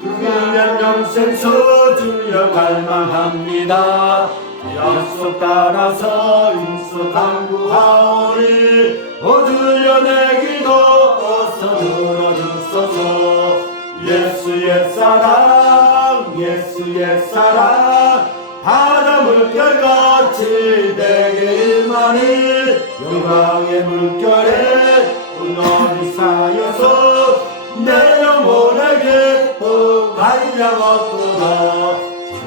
그냥 영생 서주려 갈망합니다. 약속 따라서 인수 강구하오니 얻으려 내 기도 어서 들어주소서. 예수의 사랑 예수의 사랑 바다 물결같이 내게 임하니 영광의 물결에 은원이 쌓여서 내 영혼에게 또 한량 얻도다.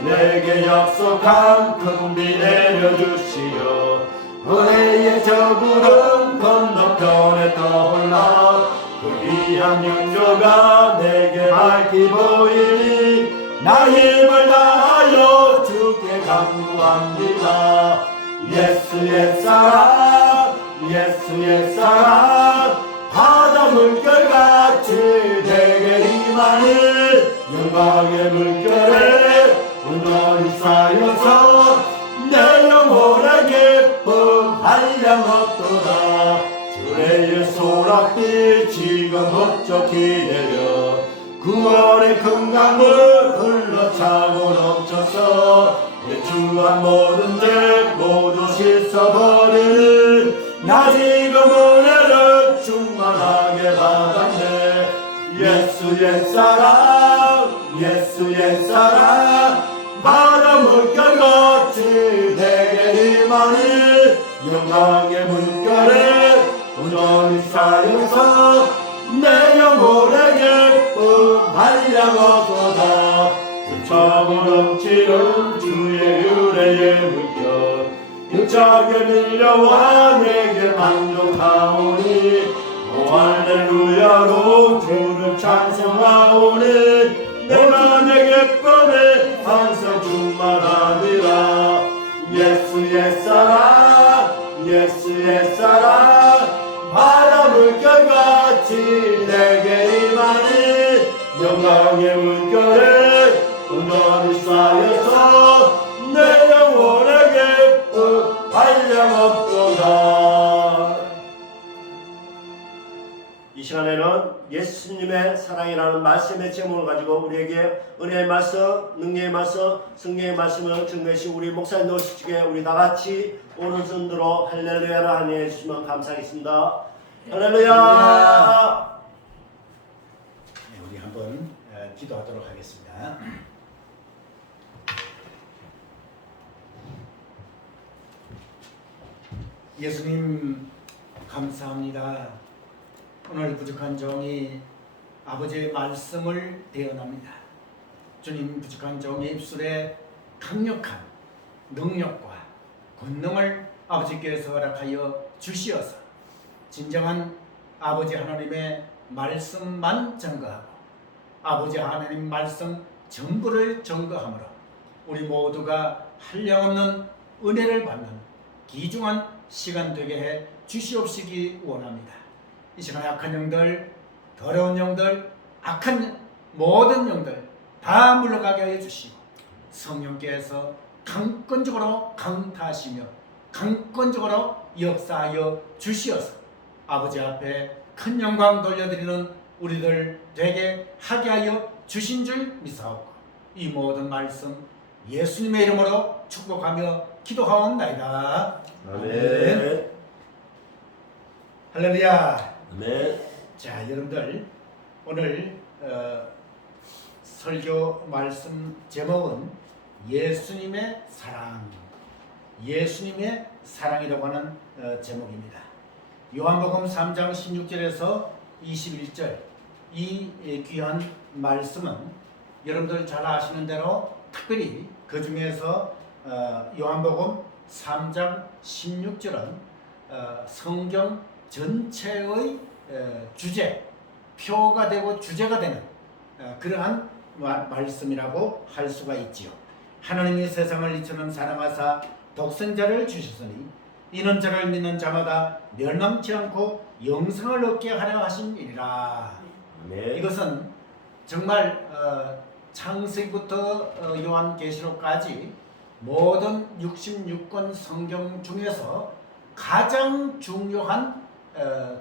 내게 약속한 큰 비 내려주시어 은혜의 저구름 건너편에 떠올라 그 귀한 영조가 내게 밝히 보이니 나 힘을 다하여 주께 간구합니다. 예수의 사랑 예수의 사랑 바다 물결같이 내게 임하니 영광의 물결에 은원이 쌓여서 내 영혼의 기쁨 한량 얻도다. 주의 소락빛 지금 헛적히 내려 구원의 큰 강물 흘러차고 넘쳐서 내 주한 모든 죄 모두 씻어버리는 나 지금 은혜를 충만하게 받았네. 예수의 사랑 예수의 사랑 바다 물결같이 내게 임하니 영광의 물결에 은원이 쌓여서 내 영혼의 기쁨 한량 얻도다. 차고 넘치는 주의 은혜의 물결 힘차게 밀려와 내게 만족하오니 오 할렐루야로 주를 찬송하오니 내가 내 기쁨에 항상 충만하리라. 예수의 사랑 예수의 사랑 바다 물결같이 내게 임하니 영광의 물결에 은원이 쌓여서 내 영혼의 기쁨 한량 얻도다. 이 시간에는 예수님의 사랑이라는 말씀의 제목을 가지고 우리에게 은혜의 말씀, 능력의 말씀, 성령의 말씀을 증거하신 우리 목사님 노시직에 우리 다같이 오른손 들어 할렐루야를 하니 해주시면 감사하겠습니다. 할렐루야. 네, 우리 한번 기도하도록 하겠습니다. 예수님 감사합니다. 오늘 부족한 종이 아버지의 말씀을 대언합니다. 주님 부족한 종의 입술에 강력한 능력과 권능을 아버지께서 허락하여 주시어서 진정한 아버지 하나님의 말씀만 증거하고 아버지 하나님 말씀 전부를 증거함으로 우리 모두가 한량없는 은혜를 받는 귀중한 시간 되게 해 주시옵시기 원합니다. 이 시간에 악한 영들, 더러운 영들, 악한 모든 영들 다 물러가게 하여 주시고 성령께서 강권적으로 강타하시며 강권적으로 역사하여 주시어서 아버지 앞에 큰 영광 돌려드리는 우리들 되게 하게 하여 주신 줄 믿사옵고 이 모든 말씀 예수님의 이름으로 축복하며 기도하옵나이다. 아멘. 할렐루야. 아멘. 자, 여러분들 오늘 설교 말씀 제목은 예수님의 사랑, 예수님의 사랑이라고 하는 제목입니다. 요한복음 3장 16절에서 21절 이 귀한 말씀은 여러분들 잘 아시는 대로 특별히 그 중에서 요한복음 3장 16절은 성경 전체의 주제, 표가 되고 주제가 되는 그러한 말씀이라고 할 수가 있지요. 하나님이 세상을 이처럼 사랑하사 독생자를 주셨으니 이는 저를 믿는 자마다 멸망치 않고 영생을 얻게 하려 하신 일이라. 네. 이것은 정말 창세기부터 요한계시록까지 모든 66권 성경 중에서 가장 중요한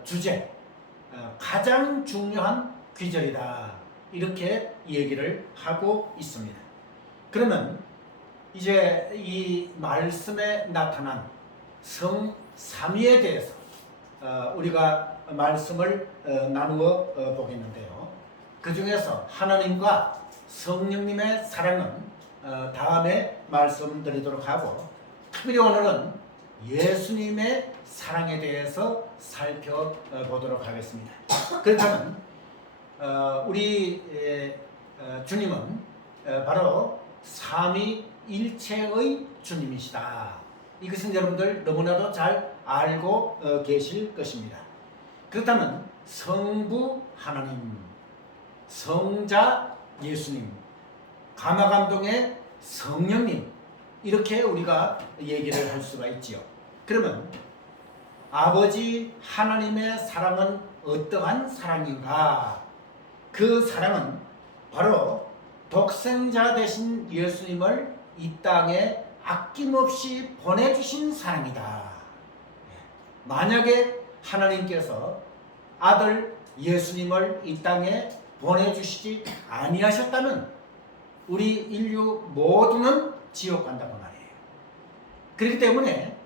주제, 가장 중요한 귀절이다. 이렇게 얘기를 하고 있습니다. 그러면 이제 이 말씀에 나타난 성 삼위에 대해서 우리가 말씀을 나누어 보겠는데요. 그 중에서 하나님과 성령님의 사랑은 다음에 말씀드리도록 하고, 특별히 오늘은 예수님의 사랑에 대해서 살펴보도록 하겠습니다. 그렇다면 우리 주님은 바로 삼위일체의 주님이시다. 이것은 여러분들 너무나도 잘 알고 계실 것입니다. 그렇다면 성부 하나님, 성자 예수님, 감화감동의 성령님, 이렇게 우리가 얘기를 할 수가 있지요. 그러면 아버지 하나님의 사랑은 어떠한 사랑인가? 그 사랑은 바로 독생자 되신 예수님을 이 땅에 아낌없이 보내주신 사랑이다. 만약에 하나님께서 아들 예수님을 이 땅에 보내주시지 아니하셨다면 우리 인류 모두는 지옥 간다고 말이에요. 그렇기 때문에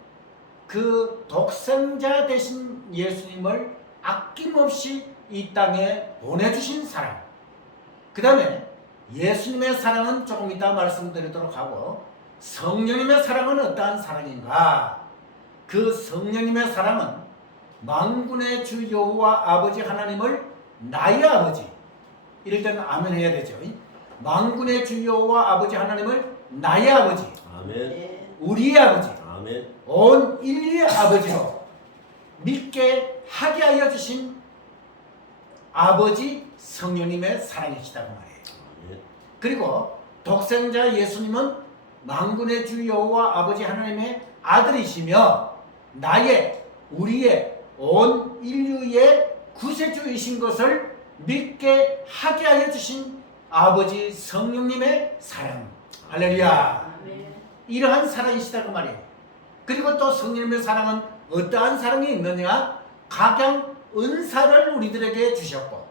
그 독생자 되신 예수님을 아낌없이 이 땅에 보내주신 사랑, 그 다음에 예수님의 사랑은 조금 이따 말씀드리도록 하고, 성령님의 사랑은 어떠한 사랑인가? 그 성령님의 사랑은 만군의 주 여호와 아버지 하나님을 나의 아버지, 이럴 때는 아멘 해야 되죠. 만군의 주 여호와 아버지 하나님을 나의 아버지, 아멘. 우리의 아버지, 아멘. 온 인류의 아버지로 믿게 하게 하여 주신 아버지 성령님의 사랑이시다고 말해요. 아멘. 그리고 독생자 예수님은 만군의 주 여호와 아버지 하나님의 아들이시며 나의, 우리의, 온 인류의 구세주이신 것을 믿게 하게 하여 주신 아버지 성령님의 사랑. 할렐루야. 이러한 사랑이시다고 말이에요. 그리고 또 성령님의 사랑은 어떠한 사랑이 있느냐? 각양 은사를 우리들에게 주셨고,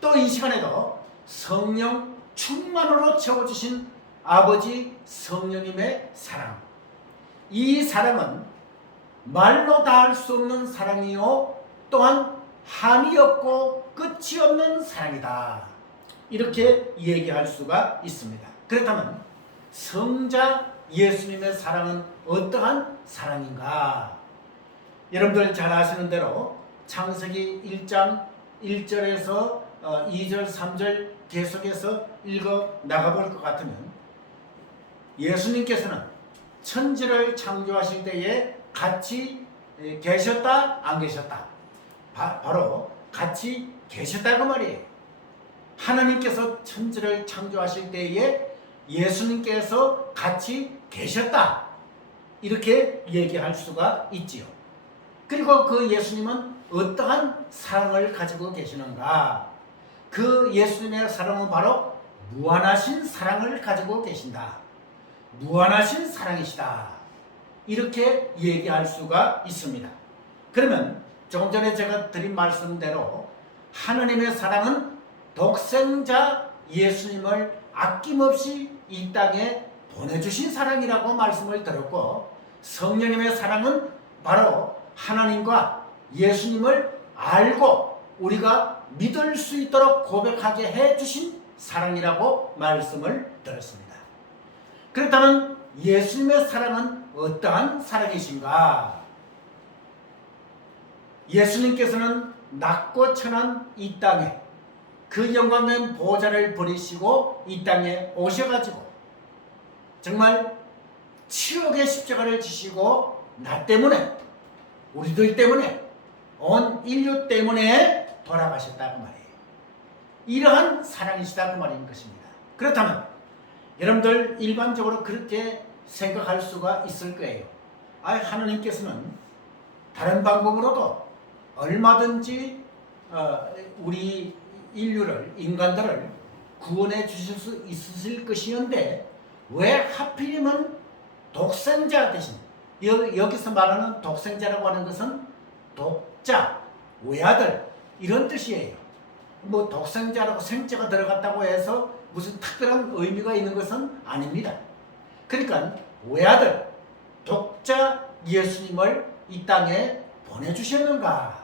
또 이 시간에도 성령 충만으로 채워주신 아버지 성령님의 사랑. 이 사랑은 말로 다할 수 없는 사랑이요, 또한 한이 없고 끝이 없는 사랑이다. 이렇게 얘기할 수가 있습니다. 그렇다면 성자 예수님의 사랑은 어떠한 사랑인가? 여러분들 잘 아시는 대로 창세기 1장 1절에서 2절 3절 계속해서 읽어 나가볼 것 같으면, 예수님께서는 천지를 창조하실 때에 같이 계셨다 안 계셨다? 바로 같이 계셨다고 말이에요. 하나님께서 천지를 창조하실 때에 예수님께서 같이 계셨다, 이렇게 얘기할 수가 있지요. 그리고 그 예수님은 어떠한 사랑을 가지고 계시는가? 그 예수님의 사랑은 바로 무한하신 사랑을 가지고 계신다. 무한하신 사랑이시다. 이렇게 얘기할 수가 있습니다. 그러면 조금 전에 제가 드린 말씀대로 하나님의 사랑은 독생자 예수님을 아낌없이 이 땅에 보내주신 사랑이라고 말씀을 드렸고, 성령님의 사랑은 바로 하나님과 예수님을 알고 우리가 믿을 수 있도록 고백하게 해주신 사랑이라고 말씀을 드렸습니다. 그렇다면 예수님의 사랑은 어떠한 사랑이신가? 예수님께서는 낮고 천한 이 땅에 그 영광된 보좌를 버리시고 이 땅에 오셔가지고 정말 치욕의 십자가를 지시고 나 때문에, 우리들 때문에, 온 인류 때문에 돌아가셨다고 말이에요. 이러한 사랑이시다고 말인 것입니다. 그렇다면 여러분들 일반적으로 그렇게 생각할 수가 있을 거예요. 하나님께서는 다른 방법으로도 얼마든지 우리 인류를, 인간들을 구원해 주실 수 있으실 것이었는데 왜 하필이면 독생자 대신, 여기서 말하는 독생자라고 하는 것은 독자, 외아들, 이런 뜻이에요. 뭐 독생자라고 생자가 들어갔다고 해서 무슨 특별한 의미가 있는 것은 아닙니다. 그러니까 외아들 독자 예수님을 이 땅에 보내주셨는가,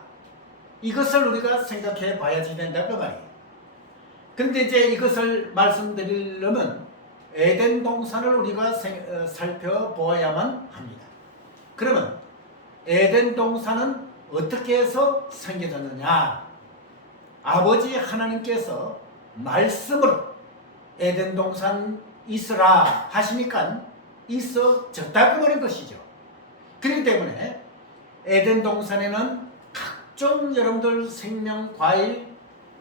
이것을 우리가 생각해 봐야지 된다 그 말이에요. 근데 이제 이것을 말씀드리려면 에덴 동산을 우리가 살펴보아야만 합니다. 그러면 에덴 동산은 어떻게 해서 생겨졌느냐? 아버지 하나님께서 말씀으로 에덴 동산 있으라 하시니까 있어졌다고 말인 것이죠. 그렇기 때문에 에덴 동산에는 각종 여러분들 생명 과일,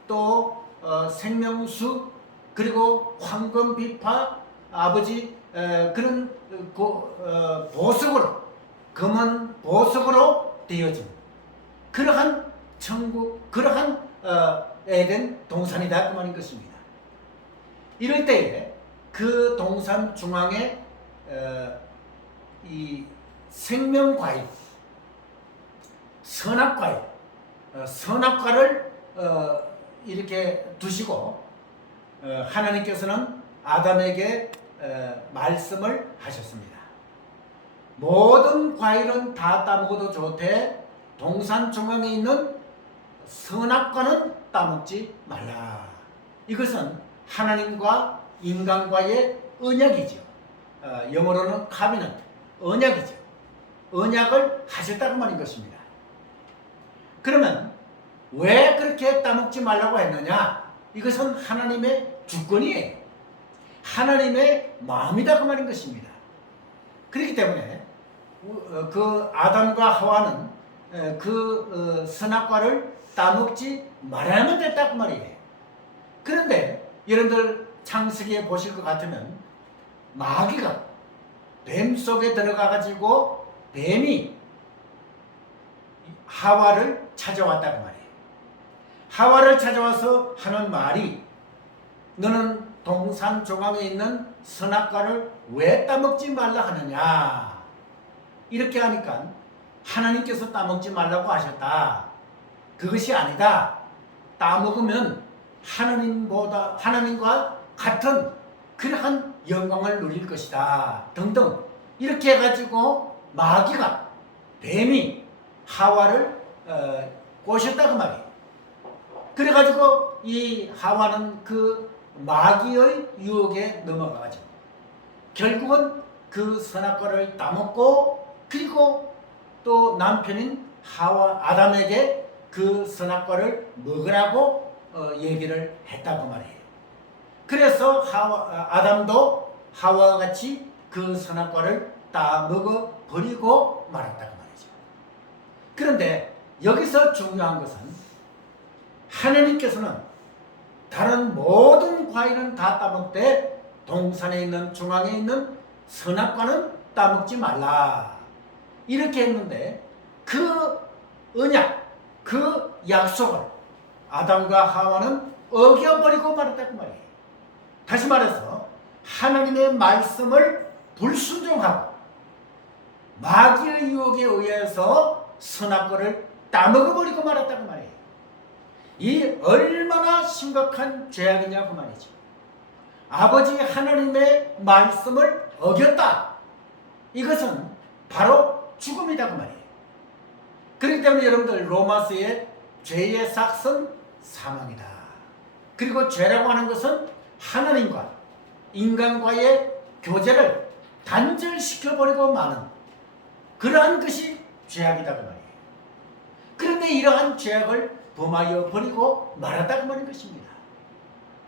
또 생명수, 그리고 황금 비파, 아버지 그런 보석으로, 금은 보석으로 되어진 그러한 천국, 그러한 에덴 동산이다 그 말인 것입니다. 이럴 때에 그 동산 중앙에 이 생명과일, 선악과일, 선악과를 이렇게 두시고 하나님께서는 아담에게 말씀을 하셨습니다. 모든 과일은 다 따먹어도 좋되 동산 중앙에 있는 선악과는 따먹지 말라. 이것은 하나님과 인간과의 언약이죠. 영어로는 카비넌트, 언약이죠. 언약을 하셨다고 말인 것입니다. 그러면 왜 그렇게 따먹지 말라고 했느냐? 이것은 하나님의 주권이에요. 하나님의 마음이다 그 말인 것입니다. 그렇기 때문에 그 아담과 하와는 그 선악과를 따먹지 말아야만 됐다 그 말이에요. 그런데 여러분들 창세기에 보실 것 같으면 마귀가 뱀 속에 들어가 가지고 뱀이 하와를 찾아왔다 그 말이에요. 하와를 찾아와서 하는 말이, 너는 동산 중앙에 있는 선악과를 왜 따먹지 말라 하느냐? 이렇게 하니까 하나님께서 따먹지 말라고 하셨다. 그것이 아니다. 따먹으면 하나님과 같은 그러한 영광을 누릴 것이다. 등등 이렇게 해가지고 마귀가, 뱀이 하와를 꼬셨다 그 말이에요. 그래가지고 이 하와는 그 마귀의 유혹에 넘어가가지고 결국은 그 선악과를 따먹고, 그리고 또 남편인 아담에게 그 선악과를 먹으라고 얘기를 했다고 말이에요. 그래서 아담도 하와와 같이 그 선악과를 따먹어 버리고 말았다고 말이죠. 그런데 여기서 중요한 것은 하나님께서는 다른 모든 과일은 다 따먹되 동산에 있는, 중앙에 있는 선악과는 따먹지 말라 이렇게 했는데, 그 언약, 그 약속을 아담과 하와는 어겨버리고 말았다고 말이에요. 다시 말해서 하나님의 말씀을 불순종하고 마귀의 유혹에 의해서 선악과를 따먹어버리고 말았다고 말이에요. 이 얼마나 심각한 죄악이냐고 말이죠. 아버지 하나님의 말씀을 어겼다. 이것은 바로 죽음이라고 말이에요. 그렇기 때문에 여러분들 로마서의 죄의 삭은 사망이다. 그리고 죄라고 하는 것은 하나님과 인간과의 교제를 단절시켜버리고 마는 그러한 것이 죄악이다 그 말이에요. 그런데 이러한 죄악을 범하여 버리고 말았다고 말인 것입니다.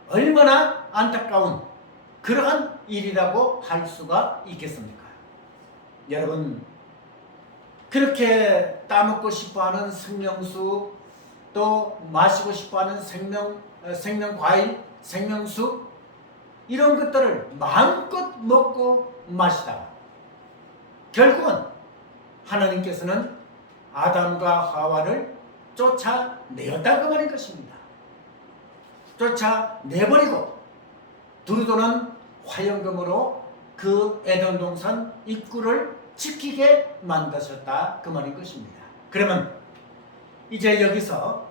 얼마나 안타까운 그러한 일이라고 할 수가 있겠습니까? 여러분, 그렇게 따먹고 싶어하는 생명수, 또 마시고 싶어하는 생명과일, 생명수, 이런 것들을 마음껏 먹고 마시다가 결국은 하나님께서는 아담과 하와를 쫓아내었다고 말인 것입니다. 쫓아내버리고 두루도는 화염금으로 그 에덴 동산 입구를 지키게 만드셨다 그 말인 것입니다. 그러면 이제 여기서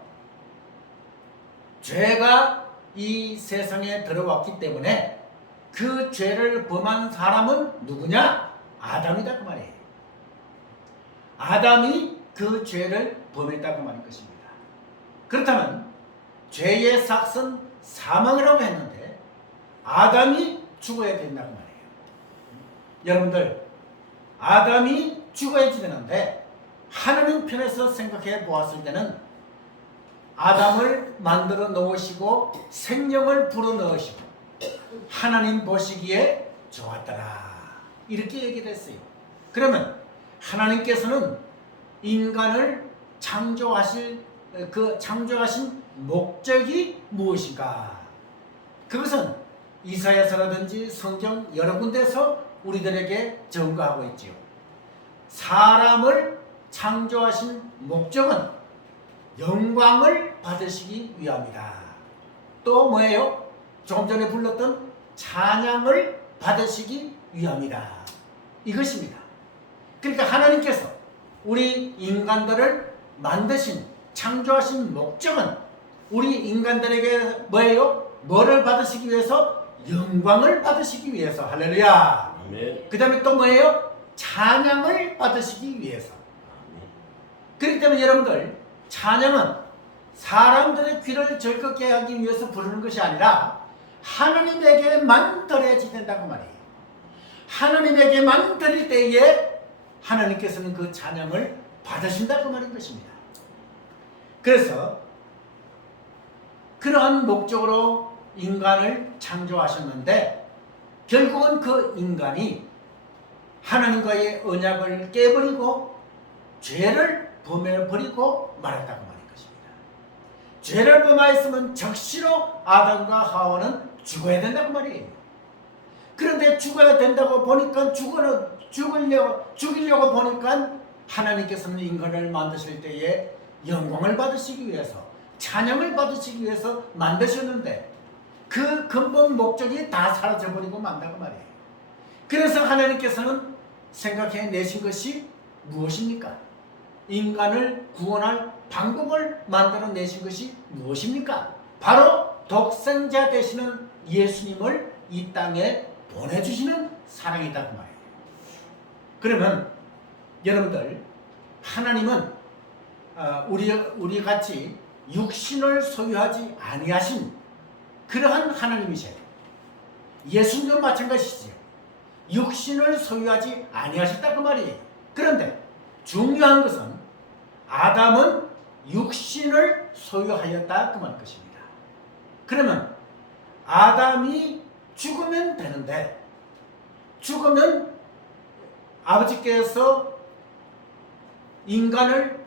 죄가 이 세상에 들어왔기 때문에 그 죄를 범한 사람은 누구냐? 아담이다 그 말이에요. 아담이 그 죄를 범했다고 말인 것입니다. 그렇다면 죄의 삭은 사망이라고 했는데 아담이 죽어야 된다고 말이에요. 여러분들, 아담이 죽어야 되는데 하나님 편에서 생각해 보았을 때는 아담을 만들어 놓으시고 생명을 불어 넣으시고 하나님 보시기에 좋았더라 이렇게 얘기를 했어요. 그러면 하나님께서는 인간을 창조하신 목적이 무엇인가? 그것은 이사야서라든지 성경 여러 군데서 우리들에게 증거하고 있지요. 사람을 창조하신 목적은 영광을 받으시기 위함이다. 또 뭐예요? 조금 전에 불렀던 찬양을 받으시기 위함이다. 이것입니다. 그러니까 하나님께서 우리 인간들을 만드신 창조하신 목적은 우리 인간들에게 뭐예요? 뭐를 받으시기 위해서? 영광을 받으시기 위해서. 할렐루야. 아멘. 그 다음에 또 뭐예요? 찬양을 받으시기 위해서. 그렇기 때문에 여러분들, 찬양은 사람들의 귀를 즐겁게 하기 위해서 부르는 것이 아니라 하나님에게만 드려야지 된다고 말이에요. 하나님에게만 드릴 때에 하나님께서는 그 찬양을 받으신다고 말인 것입니다. 그래서 그러한 목적으로 인간을 창조하셨는데 결국은 그 인간이 하나님과의 언약을 깨버리고 죄를 범해버리고 말았다고 말인 것입니다. 죄를 범하였으면 적시로 아담과 하와는 죽어야 된다고 말이에요. 그런데 죽어야 된다고 보니까 죽이려고 보니까 하나님께서는 인간을 만드실 때에 영광을 받으시기 위해서 찬양을 받으시기 위해서 만드셨는데 그 근본 목적이 다 사라져버리고 만다고 말이에요. 그래서 하나님께서는 생각해 내신 것이 무엇입니까? 인간을 구원할 방법을 만들어 내신 것이 무엇입니까? 바로 독생자 되시는 예수님을 이 땅에 보내주시는 사랑이다 그 말이에요. 그러면 여러분들, 하나님은 우리 같이 육신을 소유하지 아니하신 그러한 하나님이세요. 예수님도 마찬가지시죠. 육신을 소유하지 아니하셨다 그 말이에요. 그런데 중요한 것은 아담은 육신을 소유하였다 그 말 것입니다. 그러면 아담이 죽으면 되는데 죽으면 아버지께서 인간을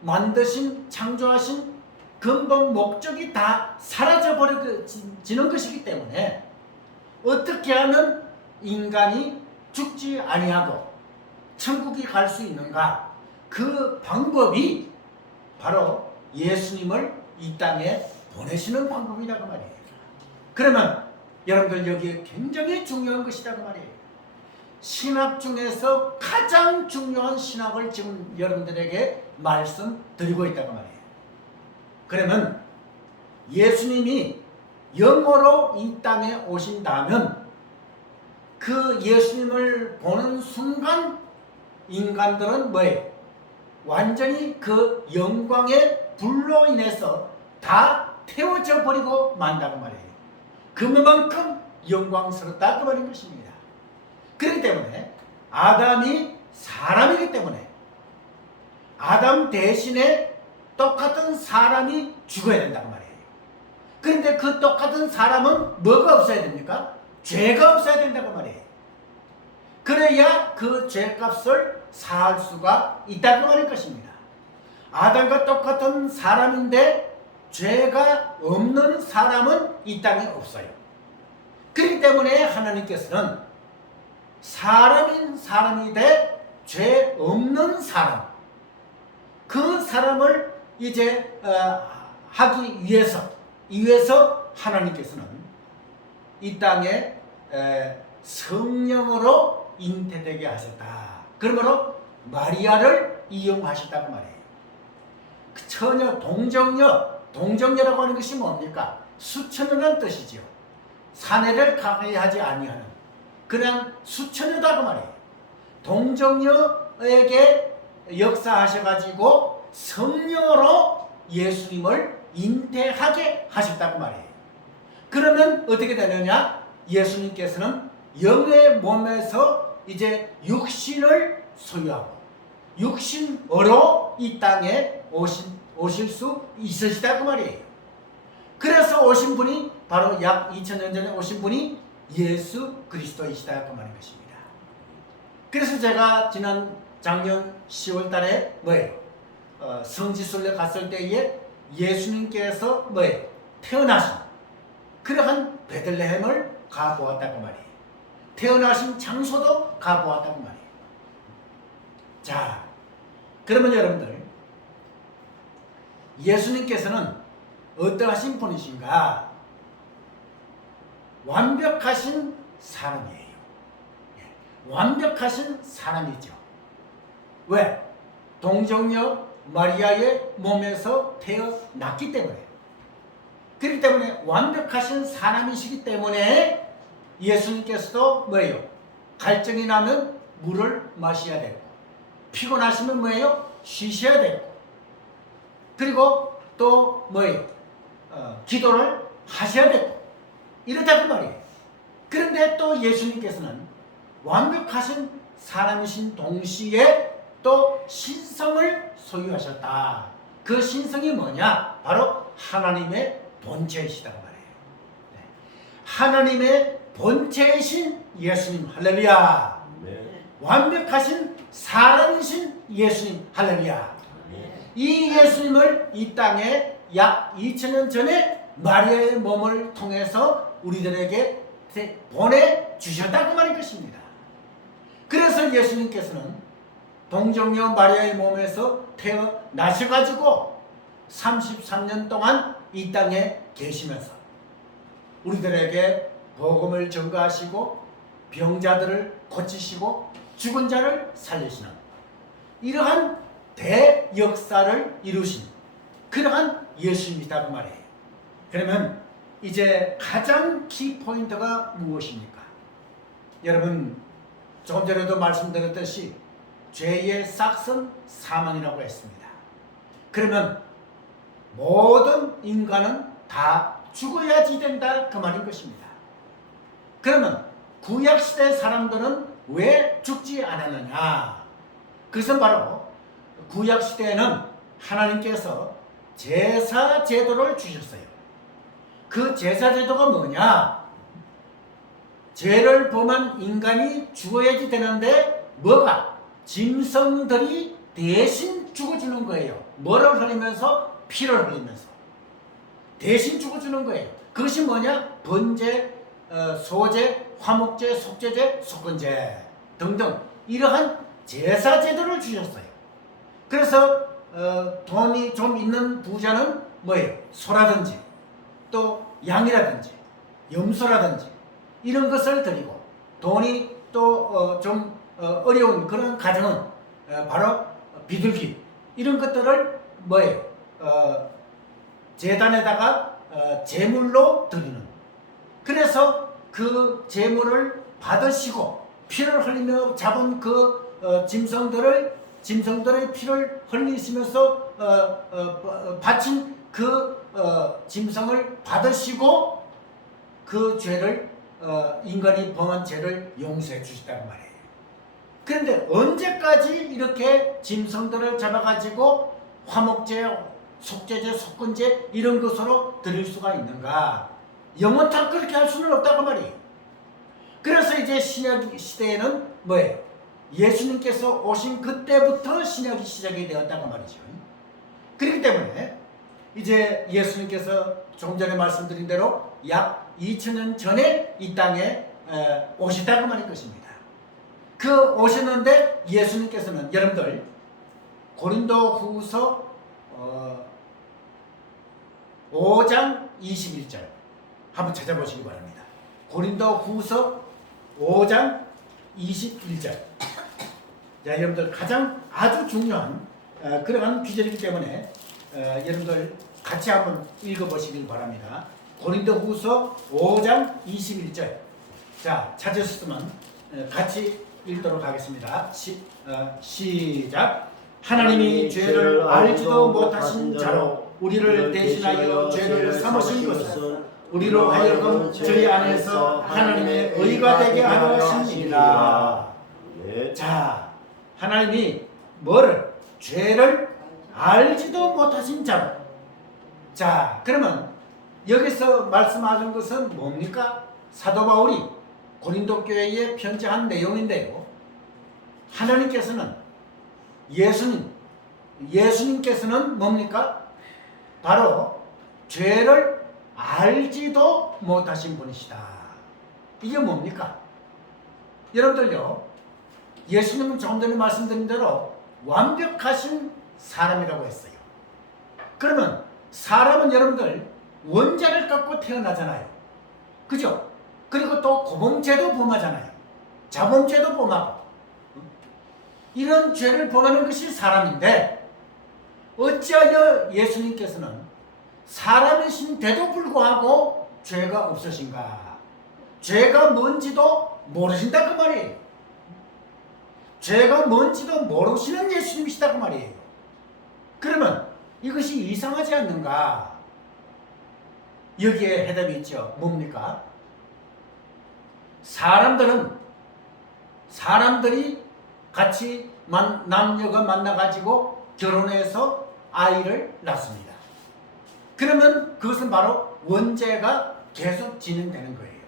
만드신 창조하신 근본 목적이 다 사라져버리는 것이기 때문에 어떻게 하면 인간이 죽지 아니하고 천국에 갈 수 있는가? 그 방법이 바로 예수님을 이 땅에 보내시는 방법이라고 말이에요. 그러면 여러분들 여기에 굉장히 중요한 것이라고 말이에요. 신학 중에서 가장 중요한 신학을 지금 여러분들에게 말씀드리고 있다고 말이에요. 그러면 예수님이 영으로 이 땅에 오신다면 그 예수님을 보는 순간 인간들은 뭐예요? 완전히 그 영광의 불로 인해서 다 태워져 버리고 만다고 말이에요. 그만큼 영광스럽다 그 말인 것입니다. 그렇기 때문에 아담이 사람이기 때문에 아담 대신에 똑같은 사람이 죽어야 된다고 말이에요. 그런데 그 똑같은 사람은 뭐가 없어야 됩니까? 죄가 없어야 된다고 말이에요. 그래야 그 죄값을 사할 수가 있다고 말일 것입니다. 아담과 똑같은 사람인데 죄가 없는 사람은 이 땅에 없어요. 그렇기 때문에 하나님께서는 사람인 사람이 돼 죄 없는 사람, 그 사람을 이제 하기 위해서 하나님께서는 이 땅에 성령으로 잉태되게 하셨다. 그러므로 마리아를 이용하셨다고 말해요. 그 처녀 동정녀 동정녀라고 하는 것이 뭡니까? 수천여라는 뜻이지요. 사내를 가까이 하지 아니하는 그냥 수천여다 그 말이에요. 동정녀에게 역사하셔가지고 성령으로 예수님을 잉태하게 하셨다고 말이에요. 그러면 어떻게 되느냐? 예수님께서는 영의 몸에서 이제 육신을 소유하고 육신으로 이 땅에 오실 수 있으시다 그 말이에요. 그래서 오신 분이 바로 약 2000년 전에 오신 분이 예수 그리스도이시다 그 말인 것입니다. 그래서 제가 작년 10월 달에 성지순례 갔을 때에 예수님께서 태어나신 그러한 베들레헴을 가보았다고 말이에요. 태어나신 장소도 가보았다고 말이에요. 자, 그러면 여러분들 예수님께서는 어떠하신 분이신가? 완벽하신 사람이에요. 완벽하신 사람이죠. 왜? 동정녀 마리아의 몸에서 태어났기 때문에. 그렇기 때문에 완벽하신 사람이시기 때문에 예수님께서도 갈증이 나면 물을 마셔야 되고 피곤하시면 쉬셔야 되고 그리고 또 기도를 하셔야 되고 이렇다고 말이에요. 그런데 또 예수님께서는 완벽하신 사람이신 동시에 또 신성을 소유하셨다. 그 신성이 뭐냐? 바로 하나님의 본체이시다고 말해요. 네. 하나님의 본체이신 예수님 할렐루야. 네. 완벽하신 사람이신 예수님 할렐루야. 네. 이 예수님을 이 땅에 약 2000년 전에 마리아의 몸을 통해서 우리들에게 보내주셨다고 말인 것입니다. 그래서 예수님께서는 동정녀 마리아의 몸에서 태어나셔가지고 33년 동안 이 땅에 계시면서 우리들에게 복음을 전가하시고 병자들을 고치시고 죽은 자를 살리시는 이러한 대역사를 이루신 그러한 예수님이다 그 말이에요. 그러면 이제 가장 키포인트가 무엇입니까? 여러분 조금 전에도 말씀드렸듯이 죄의 싹은 사망이라고 했습니다. 그러면 모든 인간은 다 죽어야지 된다 그 말인 것입니다. 그러면 구약시대 사람들은 왜 죽지 않았느냐? 그것은 바로 구약시대에는 하나님께서 제사 제도를 주셨어요. 그 제사 제도가 뭐냐? 죄를 범한 인간이 죽어야지 되는데 짐승들이 대신 죽어주는 거예요. 뭐를 흘리면서? 피를 흘리면서 대신 죽어주는 거예요. 그것이 뭐냐? 번제, 소제, 화목제, 속죄제, 속건제 등등 이러한 제사 제도를 주셨어요. 그래서 돈이 좀 있는 부자는 소라든지 또 양이라든지 염소라든지 이런 것을 드리고 돈이 또 좀 어려운 그런 가정은 바로 비둘기 이런 것들을 제단에다가 제물로 드리는. 그래서 그 제물을 받으시고 피를 흘리며 잡은 그 짐승들의 피를 흘리시면서 바친 그 짐승을 받으시고 그 죄를 인간이 범한 죄를 용서해 주시다는 말이에요. 그런데 언제까지 이렇게 짐승들을 잡아가지고 화목제, 속죄제, 속건제 이런 것으로 드릴 수가 있는가? 영원토록 그렇게 할 수는 없다고 말이에요. 그래서 이제 신약 시대에는 예수님께서 오신 그때부터 신약이 시작이 되었다고 말이죠. 그렇기 때문에 이제 예수님께서 조금 전에 말씀드린 대로 약 2000년 전에 이 땅에 오셨다고 말인 것입니다. 그 오셨는데 예수님께서는 여러분들 고린도후서 5장 21절 한번 찾아보시기 바랍니다. 고린도후서 5장 21절. 자, 여러분들 가장 아주 중요한 그러한 귀절이기 때문에 여러분들 같이 한번 읽어보시길 바랍니다. 고린도후서 5장 21절. 자, 찾으셨으면 같이 읽도록 하겠습니다. 시작. 하나님이 죄를 알지도 못하신 자로 우리를 대신하여 죄를 삼으신 것은 우리로 하여금 저희 안에서 하나님의 의가 되게 하려 하십니다. 네. 자, 하나님이 뭐를? 죄를 알지도 못하신 자로. 자, 그러면 여기서 말씀하신 것은 뭡니까? 사도 바울이 고린도 교회에 편지한 내용인데요. 하나님께서는 예수님께서는 뭡니까? 바로 죄를 알지도 못하신 분이시다. 이게 뭡니까? 여러분들요, 예수님은 조금 전에 말씀드린 대로 완벽하신 사람이라고 했어요. 그러면 사람은 여러분들 원죄를 갖고 태어나잖아요. 그죠? 그리고 또 고범죄도 범하잖아요. 자범죄도 범하고. 이런 죄를 범하는 것이 사람인데 어찌하여 예수님께서는 사람이신데도 불구하고 죄가 없으신가? 죄가 뭔지도 모르신다 그 말이에요. 죄가 뭔지도 모르시는 예수님이시다 그 말이에요. 그러면 이것이 이상하지 않는가? 여기에 해답이 있죠. 뭡니까? 사람들이 같이 남녀가 만나가지고 결혼해서 아이를 낳습니다. 그러면 그것은 바로 원죄가 계속 진행되는 거예요.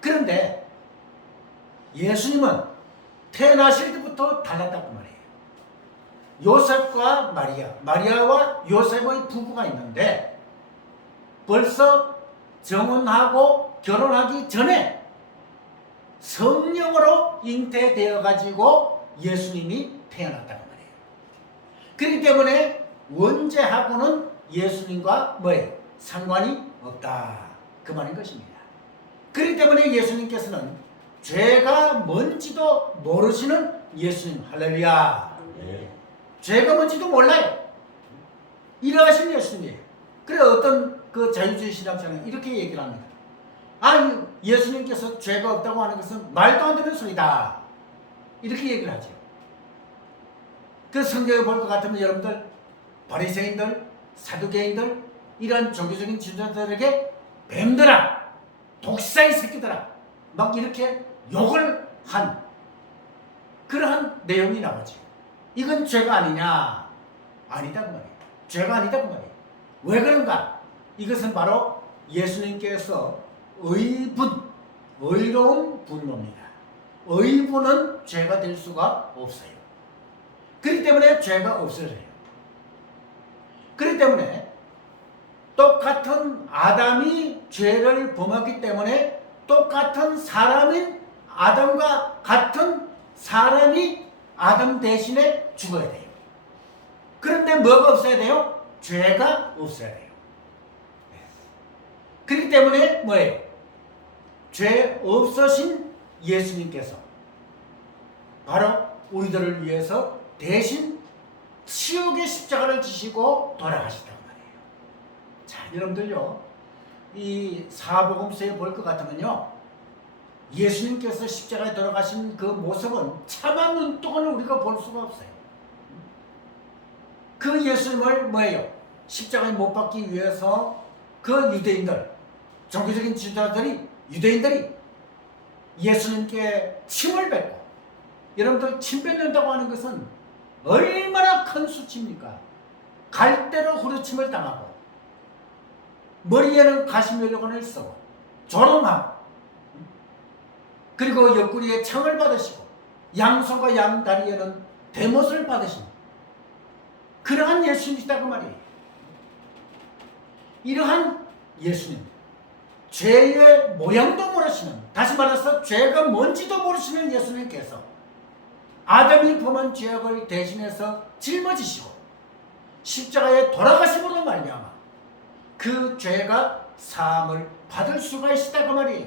그런데 예수님은 태어나실 때부터 달랐다고 말이에요. 요셉과 마리아와 요셉의 부부가 있는데 벌써 정혼하고 결혼하기 전에 성령으로 잉태되어 가지고 예수님이 태어났다고 말이에요. 그렇기 때문에 원죄하고는 예수님과 뭐예요? 상관이 없다. 그 말인 것입니다. 그렇기 때문에 예수님께서는 죄가 뭔지도 모르시는 예수님. 할렐루야. 네. 죄가 뭔지도 몰라요. 이러하신 예수님이에요. 그래 어떤 그 자유주의 신학자는 이렇게 얘기를 합니다. 예수님께서 죄가 없다고 하는 것은 말도 안 되는 소리다. 이렇게 얘기를 하죠. 그 성경에 볼 것 같으면 여러분들 바리새인들, 사두개인들 이런 종교적인 지도자들에게 뱀들아, 독사의 새끼들아 막 이렇게 욕을 한 그러한 내용이 나오죠. 이건 죄가 아니냐? 아니다 그 말이에요. 죄가 아니다 그 말이에요. 왜 그런가? 이것은 바로 예수님께서 의로운 분노입니다. 의분은 죄가 될 수가 없어요. 그렇기 때문에 죄가 없어져요. 그렇기 때문에 똑같은 아담이 죄를 범했기 때문에 똑같은 사람인 아담과 같은 사람이 아담 대신에 죽어야 돼요. 그런데 뭐가 없어야 돼요? 죄가 없어야 돼요. 그렇기 때문에 뭐예요? 죄 없으신 예수님께서 바로 우리들을 위해서 대신 치욕의 십자가를 지시고 돌아가시단 말이에요. 자, 여러분들요, 이 사복음서에 볼 것 같으면요, 예수님께서 십자가에 돌아가신 그 모습은 차마 눈동을 우리가 볼 수가 없어요. 그 예수님을 뭐예요? 십자가에 못 박기 위해서 그 유대인들, 종교적인 지도자들이, 유대인들이 예수님께 침을 뱉고, 여러분들 침 뱉는다고 하는 것은 얼마나 큰 수치입니까? 갈대로 후려침을 당하고 머리에는 가시면류관을 쓰고 조롱하고 그리고 옆구리에 창을 받으시고 양손과 양다리에는 대못을 받으신 그러한 예수님이시다 그 말이에요. 이러한 예수님, 죄의 모양도 모르시는, 다시 말해서 죄가 뭔지도 모르시는 예수님께서 아담이 범한 죄악을 대신해서 짊어지시고 십자가에 돌아가심으로 말미암아 그 죄가 사함을 받을 수가 있다 그 말이에요.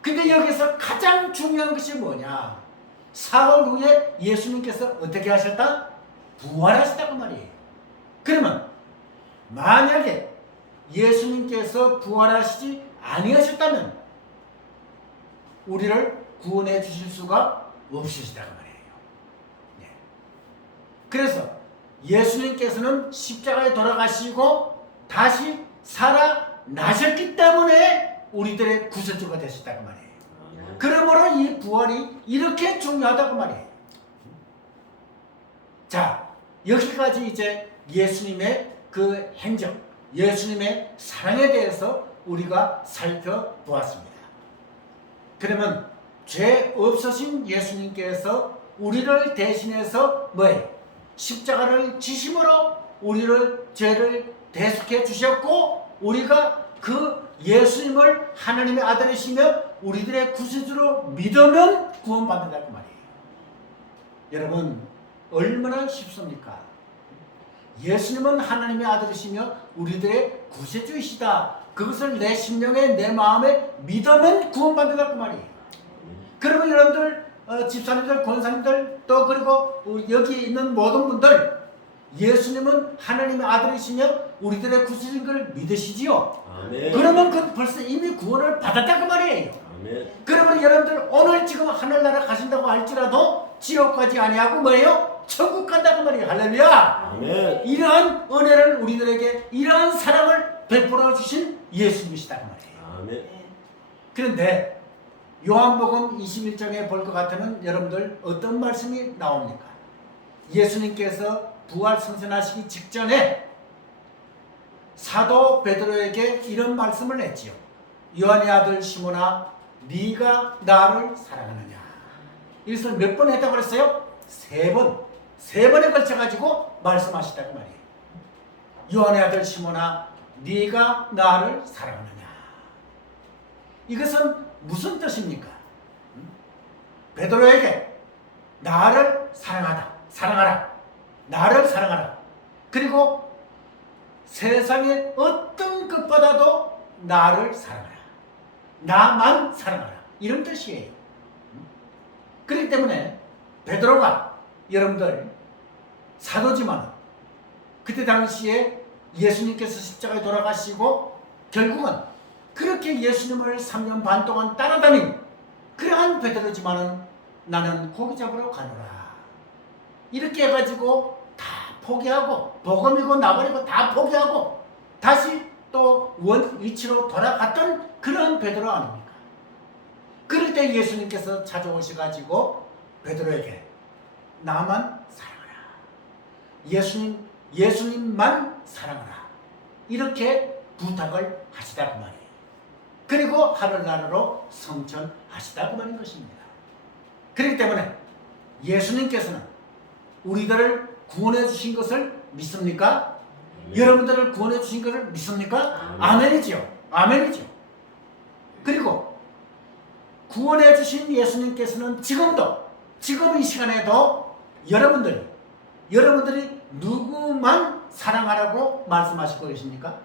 근데 여기서 가장 중요한 것이 뭐냐? 사흘 후에 예수님께서 어떻게 하셨다? 부활하셨다 그 말이에요. 그러면 만약에 예수님께서 부활하시지 아니하셨다면 우리를 구원해 주실 수가 없으시다고 말이에요. 네. 그래서 예수님께서는 십자가에 돌아가시고 다시 살아나셨기 때문에 우리들의 구세주가 되셨다고 말이에요. 그러므로 이 부활이 이렇게 중요하다고 말이에요. 자, 여기까지 이제 예수님의 그 행적, 예수님의 사랑에 대해서 우리가 살펴보았습니다. 그러면 죄 없으신 예수님께서 우리를 대신해서 뭐예요? 십자가를 지심으로 우리를 죄를 대속해 주셨고 우리가 그 예수님을 하나님의 아들이시며 우리들의 구세주로 믿으면 구원받는다고 말이에요. 여러분 얼마나 쉽습니까? 예수님은 하나님의 아들이시며 우리들의 구세주이시다. 그것을 내 심령에 내 마음에 믿으면 구원받는다고 말이에요. 그러면 여러분들 집사님들, 권사님들 또 그리고 여기 있는 모든 분들 예수님은 하나님의 아들이시며 우리들의 구세주인 걸 믿으시지요? 아멘. 그러면 그 벌써 이미 구원을 받았다고 말이에요. 아멘. 그러면 여러분들 오늘 지금 하늘나라 가신다고 할지라도 지옥 가지 아니하고 뭐예요? 천국 간다고 말이에요. 할렐루야. 아멘. 이러한 은혜를 우리들에게 이러한 사랑을 베풀어 주신 예수님이시다고 말이에요. 아멘. 그런데 요한복음 21장에 볼 것 같으면 여러분들 어떤 말씀이 나옵니까? 예수님께서 부활 승천하시기 직전에 사도 베드로에게 이런 말씀을 했지요. 요한의 아들 시몬아, 네가 나를 사랑하느냐? 이것을 몇 번 했다고 그랬어요? 세 번에 걸쳐가지고 말씀하시다고 말이에요. 요한의 아들 시몬아, 네가 나를 사랑하느냐? 이것은 무슨 뜻입니까? 베드로에게 나를 사랑하라. 나를 사랑하라. 그리고 세상의 어떤 것보다도 나를 사랑하라. 나만 사랑하라. 이런 뜻이에요. 그렇기 때문에 베드로가 여러분들 사도지만 그때 당시에 예수님께서 십자가에 돌아가시고 결국은 그렇게 예수님을 3년 반 동안 따라다닌 그러한 베드로지만은 나는 고기 잡으러 가노라. 이렇게 해가지고 다 포기하고 복음이고 나버리고 다 포기하고 다시 또 원 위치로 돌아갔던 그런 베드로 아닙니까? 그럴 때 예수님께서 찾아오셔가지고 베드로에게 나만 사랑하라. 예수님만 사랑하라. 이렇게 부탁을 하시다고 말이에요. 그리고 하늘나라로 성천하시다고 말인 것입니다. 그렇기 때문에 예수님께서는 우리들을 구원해 주신 것을 믿습니까? 여러분들을 구원해 주신 것을 믿습니까? 아멘이죠. 아멘이죠. 그리고 구원해 주신 예수님께서는 지금 이 시간에도 여러분들이 누구만 사랑하라고 말씀하시고 계십니까?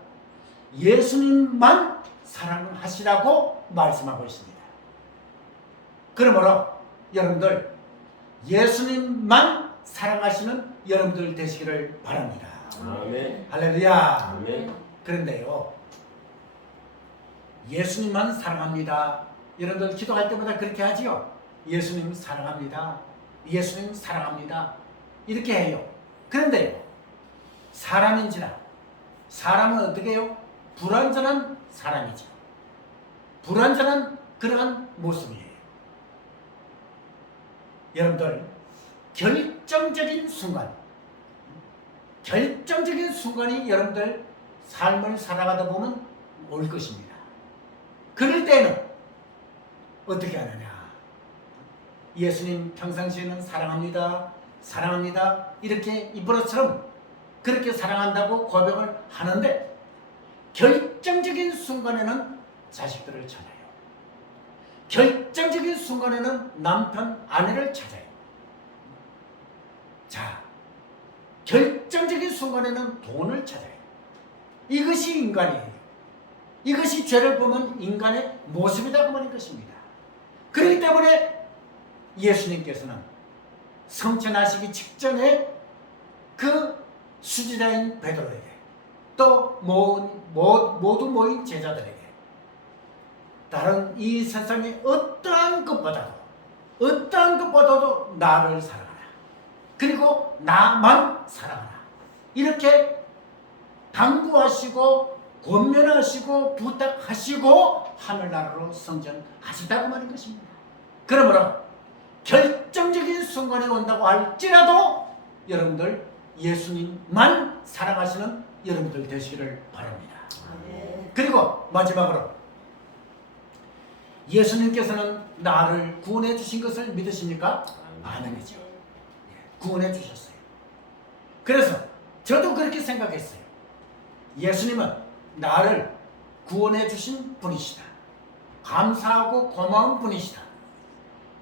예수님만 사랑하시라고 말씀하고 있습니다. 그러므로 여러분들 예수님만 사랑하시는 여러분들 되시기를 바랍니다. 아멘. 할렐루야. 아멘. 그런데요, 예수님만 사랑합니다. 여러분들 기도할 때마다 그렇게 하지요. 예수님 사랑합니다. 예수님 사랑합니다. 이렇게 해요. 그런데요, 사람은 어떻게 해요? 불완전한 사람이죠. 불완전한 그러한 모습이에요. 여러분들 결정적인 순간이 여러분들 삶을 살아가다 보면 올 것입니다. 그럴 때는 어떻게 하느냐? 예수님 평상시에는 사랑합니다 이렇게 이브라처럼 그렇게 사랑한다고 고백을 하는데 결정적인 순간에는 자식들을 찾아요. 결정적인 순간에는 남편, 아내를 찾아요. 자, 결정적인 순간에는 돈을 찾아요. 이것이 인간이에요. 이것이 죄를 보면 인간의 모습이라고 말인 것입니다. 그렇기 때문에 예수님께서는 성천하시기 직전에 그 수지자인 베드로에게 또 모두 모인 제자들에게 다른 이 세상의 어떠한 것보다도 나를 사랑하라. 그리고 나만 사랑하라. 이렇게 당부하시고 권면하시고 부탁하시고 하늘나라로 성전하시다고 말인 것입니다. 그러므로 결정적인 순간이 온다고 할지라도 여러분들 예수님만 사랑하시는 여러분들 되시기를 바랍니다. 그리고 마지막으로 예수님께서는 나를 구원해 주신 것을 믿으십니까? 아멘이죠. 구원해 주셨어요. 그래서 저도 그렇게 생각했어요. 예수님은 나를 구원해 주신 분이시다. 감사하고 고마운 분이시다.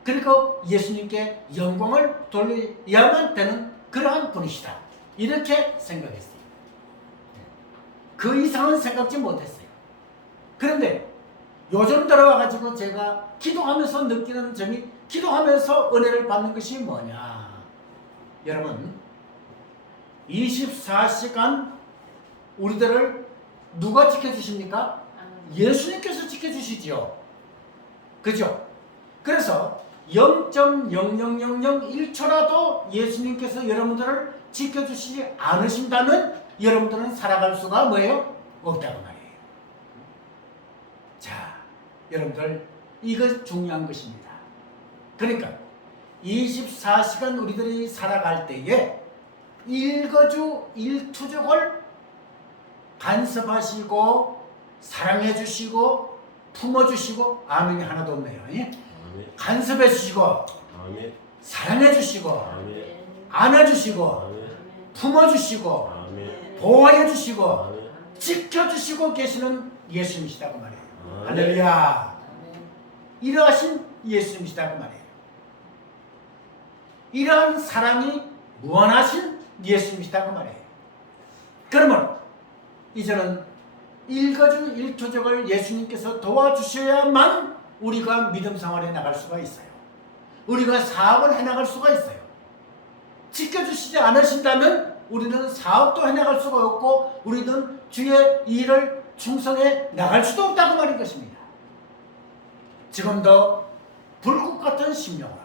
그리고 예수님께 영광을 돌려야만 되는 그러한 분이시다. 이렇게 생각했어요. 그 이상은 생각지 못했어요. 그런데 요즘 들어와가지고 제가 기도하면서 느끼는 점이, 기도하면서 은혜를 받는 것이 뭐냐. 여러분, 24시간 우리들을 누가 지켜주십니까? 예수님께서 지켜주시지요. 그죠? 그래서 0.00001초라도 예수님께서 여러분들을 지켜주시지 않으신다면 여러분들은 살아갈 수가 뭐예요? 없다고 말이에요. 자, 여러분들 이거 중요한 것입니다. 그러니까 24시간 우리들이 살아갈 때에 일거주 일투족을 간섭하시고 사랑해주시고 품어주시고, 아멘이 하나도 없네요. 간섭해주시고 사랑해주시고 안아주시고 품어주시고 보호해주시고 지켜주시고 계시는 예수님이시다고 말해요. 할렐루야. 이러하신 예수님이시다고 말해요. 이러한 사랑이 무한하신 예수님이시다고 말해요. 그러면 이제는 일거주 일투족을 예수님께서 도와주셔야만 우리가 믿음 생활에 나갈 수가 있어요. 우리가 사업을 해나갈 수가 있어요. 지켜주시지 않으신다면 우리는 사업도 해나갈 수가 없고 우리는 주의 일을 충성해 나갈 수도 없다고 말인 것입니다. 지금도 불꽃 같은 심령으로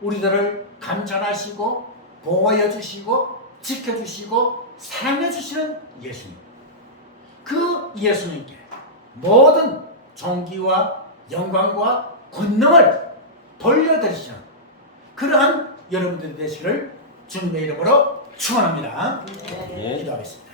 우리들을 감찰하시고 보호해 주시고 지켜주시고 사랑해 주시는 예수님, 그 예수님께 모든 존귀와 영광과 권능을 돌려드리시는 그러한 여러분들이 되시기를 주님의 이름으로 축원합니다. 기도하겠습니다.